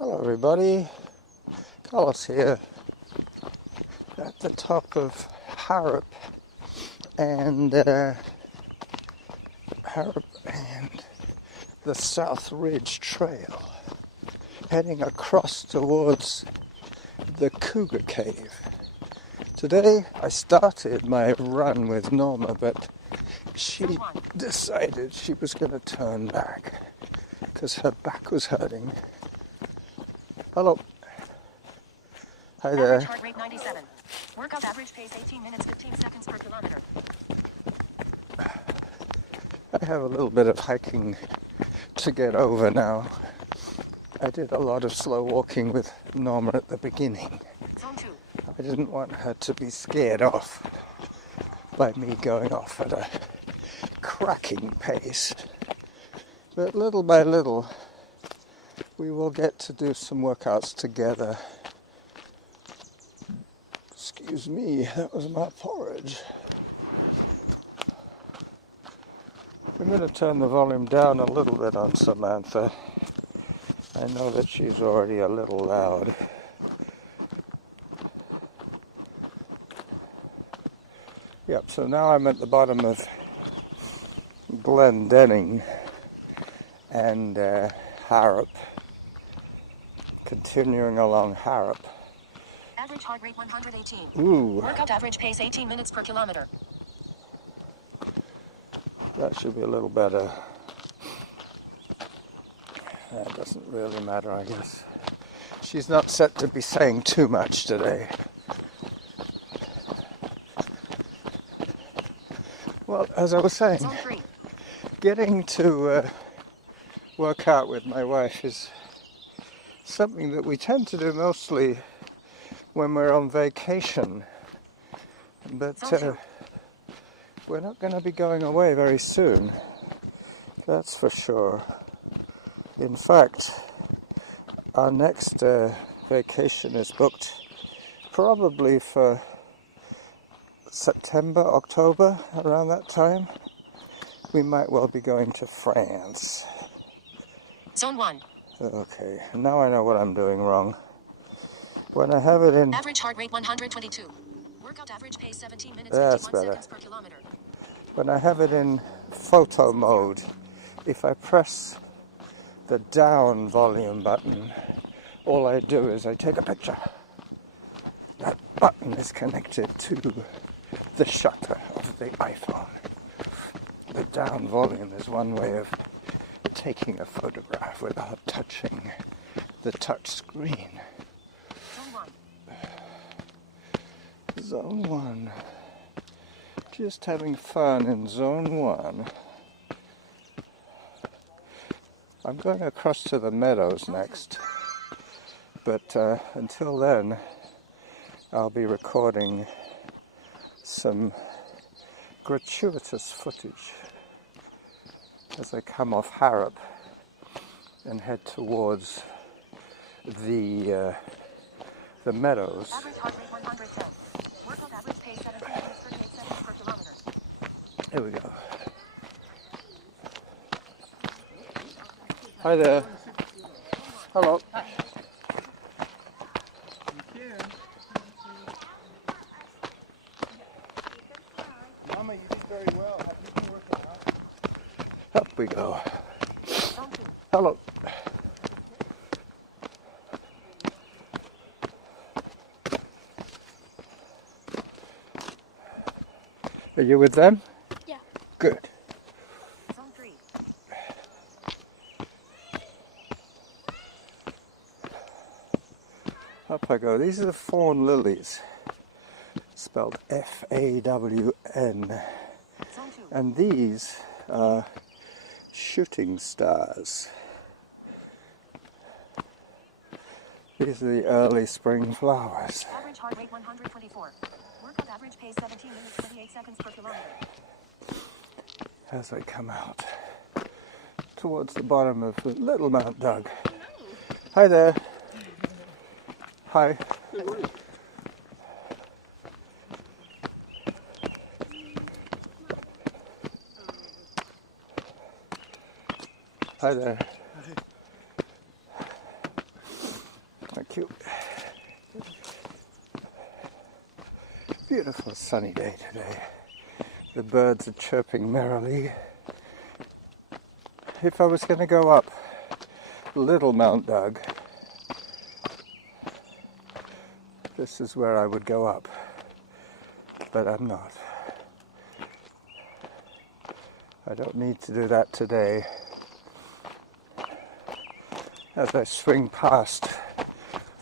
Hello everybody, Carlos here at the top of Harrop and the South Ridge Trail, heading across towards the Cougar Cave. Today I started my run with Norma, but she decided she was going to turn back because her back was hurting. Hello. Hi there. Average heart rate 97. Workout average pace 18 minutes 15 seconds per kilometer. I have a little bit of hiking to get over now. I did a lot of slow walking with Norma at the beginning. Zone 2. I didn't want her to be scared off by me going off at a cracking pace. But little by little, we will get to do some workouts together. Excuse me, that was my porridge. I'm going to turn the volume down a little bit on Samantha. I know that she's already a little loud. Yep, so now I'm at the bottom of Glendenning and Harrop, continuing along Harrop. Average heart rate 118. Ooh, Workout average pace 18 minutes per kilometer. that should be a little better. That doesn't really matter, I guess. She's not set to be saying too much today. Well, as I was saying, Zone 3. getting to work out with my wife is something that we tend to do mostly when we're on vacation. But we're not going to be going away very soon, that's for sure. In fact, our next vacation is booked probably for September, October, around that time. We might well be going to France. Zone 1. Okay, now I know what I'm doing wrong. When I have it in... Average heart rate 122. Workout average pace 17 minutes That's 51 better. seconds per kilometer. When I have it in photo mode, if I press the down volume button, all I do is I take a picture. That button is connected to the shutter of the iPhone. The down volume is one way of taking a photograph without touching the touch screen. Zone 1. Zone 1. Just having fun in Zone 1. I'm going across to the meadows next, but until then I'll be recording some gratuitous footage as I come off Harrop and head towards the meadows. Average heart rate 110. Workout average pace 17 minutes 38 seconds per kilometer. Here we go. Hi there. Hello. Mama, you did very well. Have you been working out? Up we go. Zone 2. Hello. Are you with them? Yeah. Good. Zone 3. Up I go. These are the fawn lilies, spelled Fawn. Zone 2. And these are shooting stars. These are the early spring flowers. Average heart rate 124. Workout average pace 17 minutes 28 seconds per kilometer. As I come out towards the bottom of the little Mt.doug. Hi there. Hi. Hi there. Thank you. Beautiful sunny day today. The birds are chirping merrily. If I was going to go up Little Mt.doug, this is where I would go up, but I'm not. I don't need to do that today. As I swing past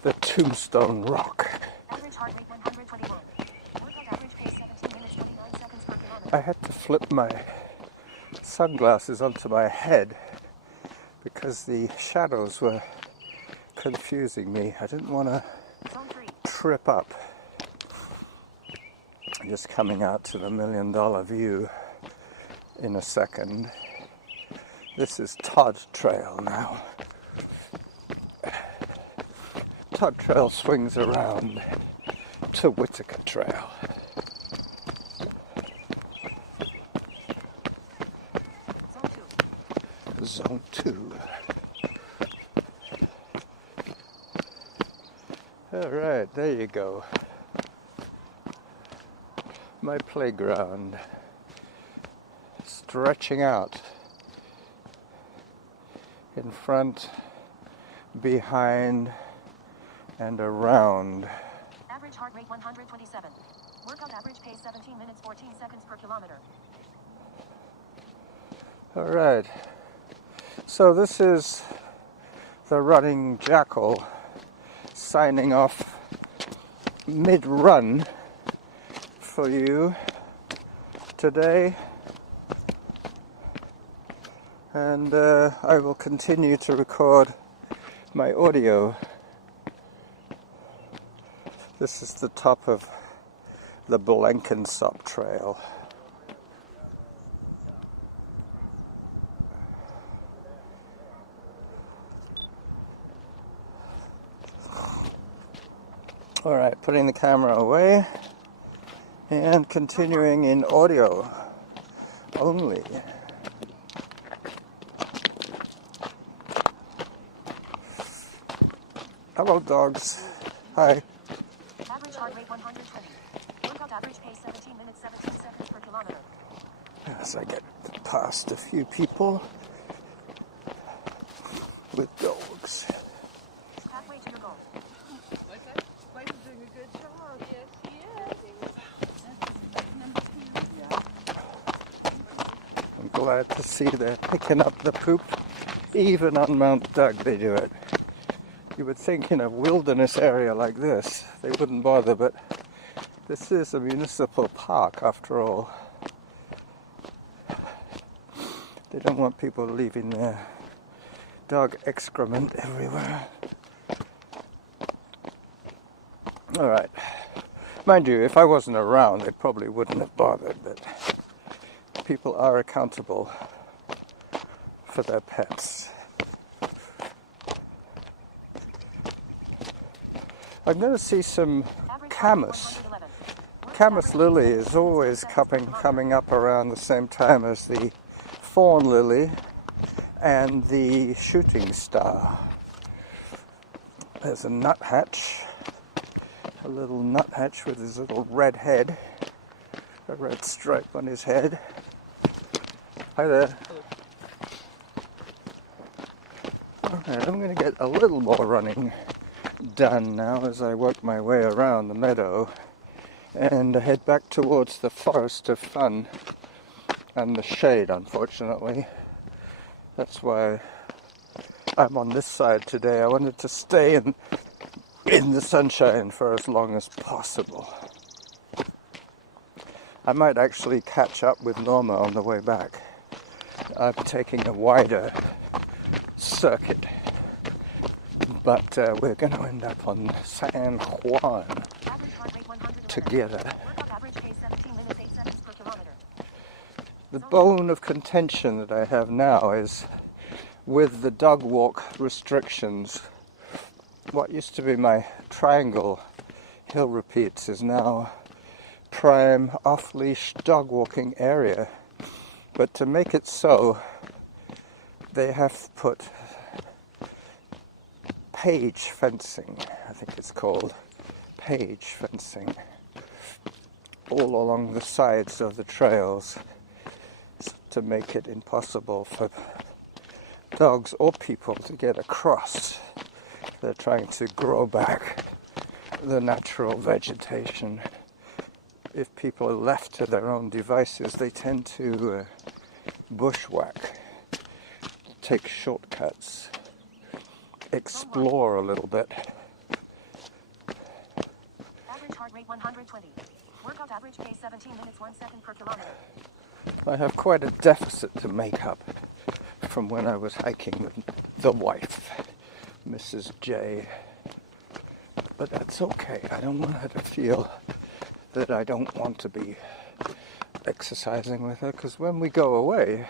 the Tombstone Rock. Average heart rate 121. Workout average pace 17 minutes 29 seconds per kilometer. I had to flip my sunglasses onto my head because the shadows were confusing me. I didn't want to Zone 3. trip up. Just coming out to the $1 million view in a second. This is Todd Trail now. Todd Trail swings around to Whitaker Trail. Zone 2. Zone 2. Alright, there you go. My playground. Stretching out. In front, behind, and around. Average heart rate 127. Workout average pace 17 minutes 14 seconds per kilometer. Alright, so this is the running Jackal signing off mid-run for you today, and I will continue to record my audio. This is the top of the Blankensop Trail. Alright, putting the camera away and continuing in audio only. Hello dogs. Hi. Average heart rate 120. Workout average pace 17 minutes 17 seconds per kilometer. As I get past a few people with dogs. Halfway to your goal. Spice is doing a good job. Yes, she is. I'm glad to see they're picking up the poop. Even on Mt.doug they do it. You would think in a wilderness area like this they wouldn't bother, but this is a municipal park after all. They don't want people leaving their dog excrement everywhere. Alright. Mind you, if I wasn't around they probably wouldn't have bothered, but people are accountable for their pets. I'm going to see some camas. Camas lily is always coming up around the same time as the fawn lily and the shooting star. There's a nuthatch, a little nuthatch with his little red head, a red stripe on his head. Hi there. Alright, I'm going to get a little more running done now as I work my way around the meadow and head back towards the forest of fun and the shade, unfortunately. That's why I'm on this side today. I wanted to stay in the sunshine for as long as possible. I might actually catch up with Norma on the way back. I'm taking a wider circuit. But we're going to end up on San Juan together. The bone of contention that I have now is with the dog walk restrictions. What used to be my triangle hill repeats is now prime off-leash dog walking area. But to make it so, they have put page fencing, I think it's called, page fencing, all along the sides of the trails to make it impossible for dogs or people to get across. They're trying to grow back the natural vegetation. If people are left to their own devices, they tend to bushwhack, take shortcuts, explore a little bit. Average heart rate 120. Workout average pace 17 minutes 1 second per kilometer. I have quite a deficit to make up from when I was hiking with the wife, Mrs. J. But that's okay. I don't want her to feel that I don't want to be exercising with her, because when we go away,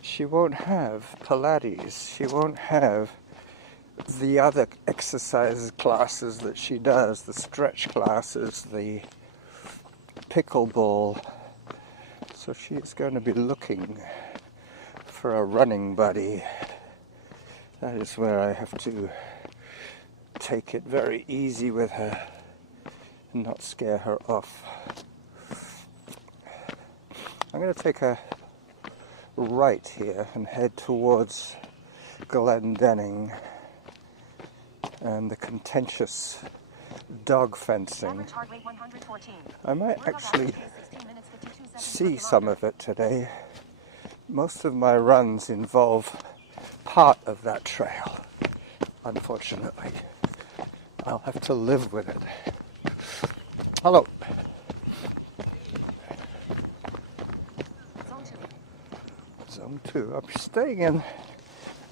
she won't have Pilates. She won't have the other exercise classes that she does, the stretch classes, the pickleball. So she is going to be looking for a running buddy. That is where I have to take it very easy with her and not scare her off. I'm going to take a right here and head towards Glendenning and the contentious dog fencing. Average heart rate 114. I might Workout actually average pace 16 minutes 52 seconds per see some kilometer. of it today. Most of my runs involve part of that trail, unfortunately. I'll have to live with it. Hello. Zone 2. Zone 2. I'm staying in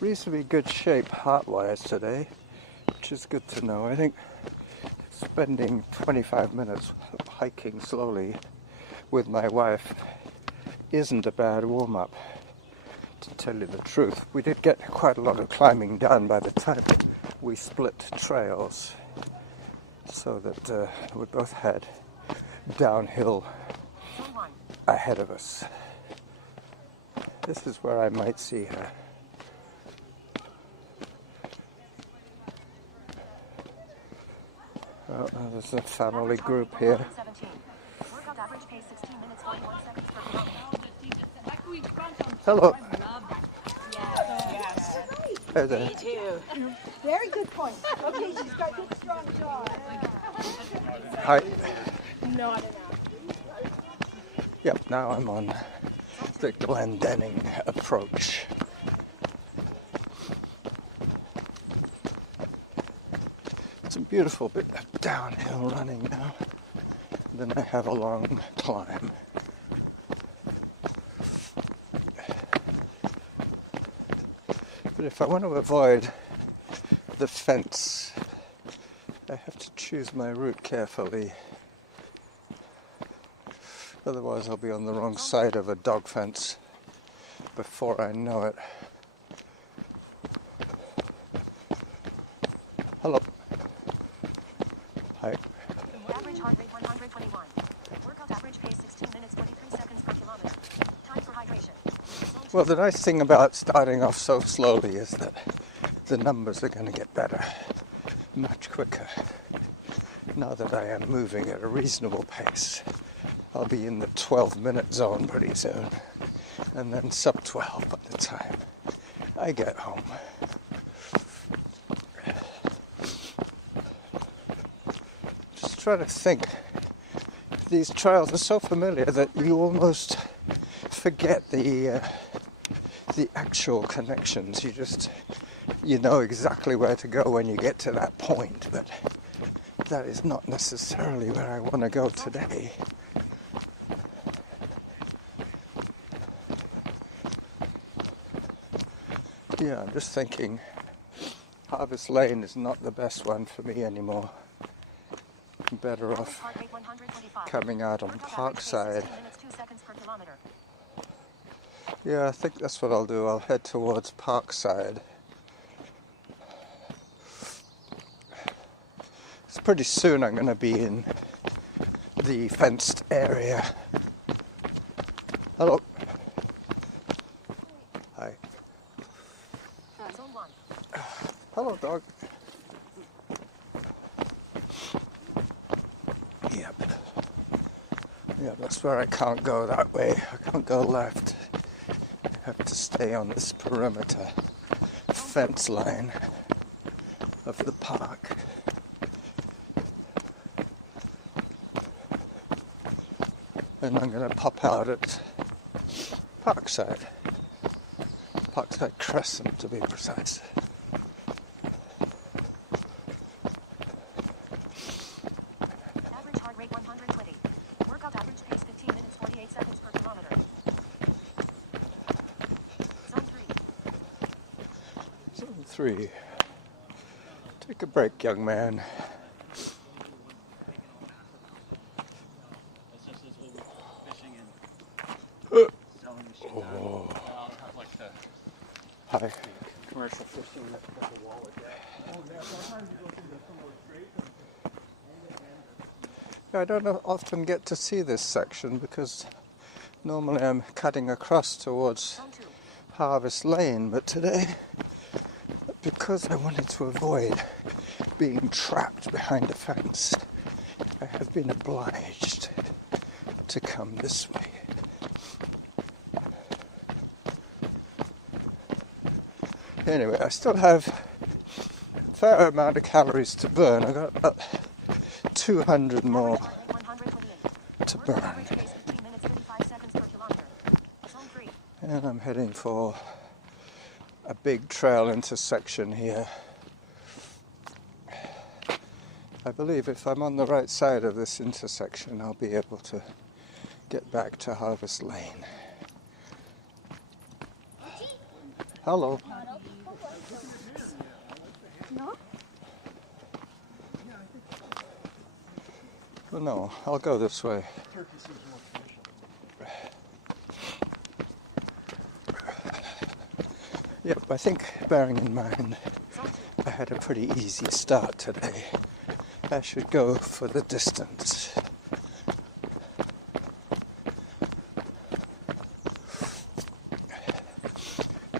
reasonably good shape heart-wise today, which is good to know. I think spending 25 minutes hiking slowly with my wife isn't a bad warm-up, to tell you the truth. We did get quite a lot of climbing done by the time we split trails, so that we both had downhill Zone 1. ahead of us. This is where I might see her. Oh, there's a family group here. 117. Workout average pace 16 minutes 41 seconds per kilometer. Hello. Yes. Hey there. Very good point. Okay, she's got good strong jaw. Hi. Not enough. Yep, now I'm on the Glendenning approach. It's a beautiful bit of downhill running now. Then I have a long climb. But if I want to avoid the fence, I have to choose my route carefully. Otherwise I'll be on the wrong side of a dog fence before I know it. Hello. Hi. Average heart rate 121. Workout average pace 16 minutes 43 seconds per kilometer. Time for hydration. Zone 2. Well, the nice thing about starting off so slowly is that the numbers are going to get better much quicker. Now that I am moving at a reasonable pace, I'll be in the 12-minute zone pretty soon, and then sub 12 by the time I get home. Just trying to think. These trails are so familiar that you almost forget the actual connections. You know exactly where to go when you get to that point, but that is not necessarily where I want to go today. Yeah, I'm just thinking Harvest Lane is not the best one for me anymore. I'm better Average off heart rate 125. coming out on Workout average pace 16 Parkside. minutes 2 seconds per kilometer. Yeah, I think that's what I'll do. I'll head towards Parkside. It's pretty soon I'm going to be in the fenced area. Hello. Hi. Zone 1. Hello, dog. Yeah, that's where I can't go that way. I can't go left. I have to stay on this perimeter fence line of the park. And I'm going to pop out at Parkside. Parkside Crescent, to be precise. Average heart rate 120. Workout average pace 15 minutes 48 seconds per kilometer. Zone 3. Zone 3. Take a break, young man. Oh. Hi. Commercial fishing with the wall of deck. I don't often get to see this section because normally I'm cutting across towards Zone 2. Harvest Lane, but today, because I wanted to avoid being trapped behind a fence, I have been obliged to come this way. Anyway, I still have a fair amount of calories to burn. I've got about 200 more Average heart rate 128. to Workout burn. average pace 15 minutes 35 seconds per kilometer. Zone 3. And I'm heading for a big trail intersection here. I believe if I'm on the right side of this intersection, I'll be able to get back to Harvest Lane. Hello. No? Well, no, I'll go this way. Yep, I think bearing in mind Zone 2. I had a pretty easy start today, I should go for the distance.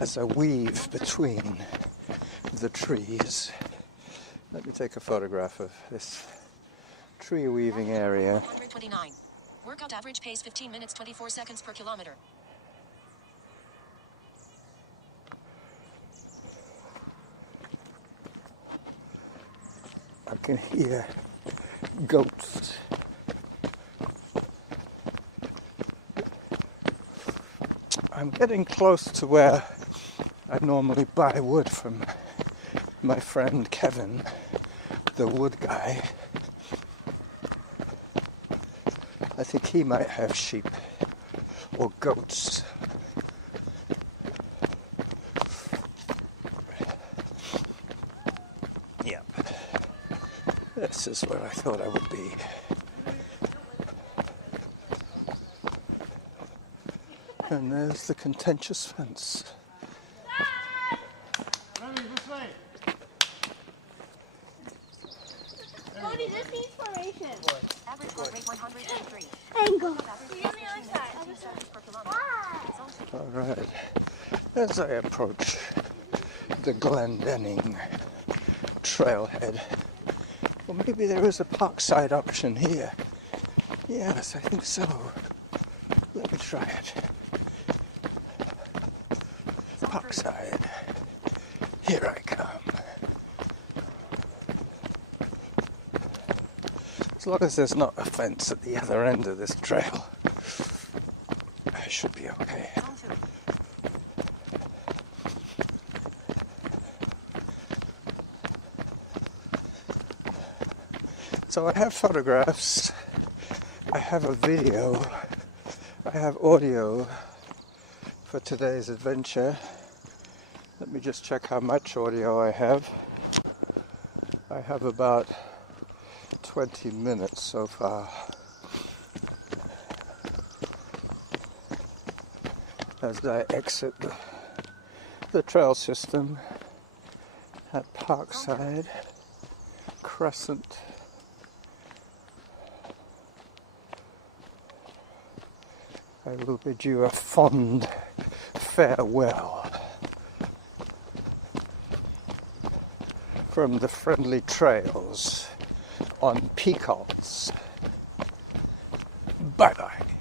As I weave between the trees. Let me take a photograph of this tree weaving area. 129. Workout average pace 15 minutes 24 seconds per kilometer. I can hear goats. I'm getting close to where I normally buy wood from my friend Kevin, the wood guy. I think he might have sheep or goats. Yep. This is where I thought I would be. And there's the contentious fence. Cody, this needs formation. Average heart rate 103. Angle. Workout average pace 15 minutes 2 seconds per kilometer. Zone 2. All right. As I approach the Glendenning trailhead, well, maybe there is a parkside option here. Yes, I think so. Let me try it. Zone 3. Parkside. Here I come. As long as there's not a fence at the other end of this trail, I should be okay. Zone 2. So I have photographs, I have a video, I have audio for today's adventure. Let me just check how much audio I have. I have about 20 minutes so far. As I exit the trail system at Parkside Crescent. I will bid you a fond farewell from the friendly trails on Peacock's Bye-bye.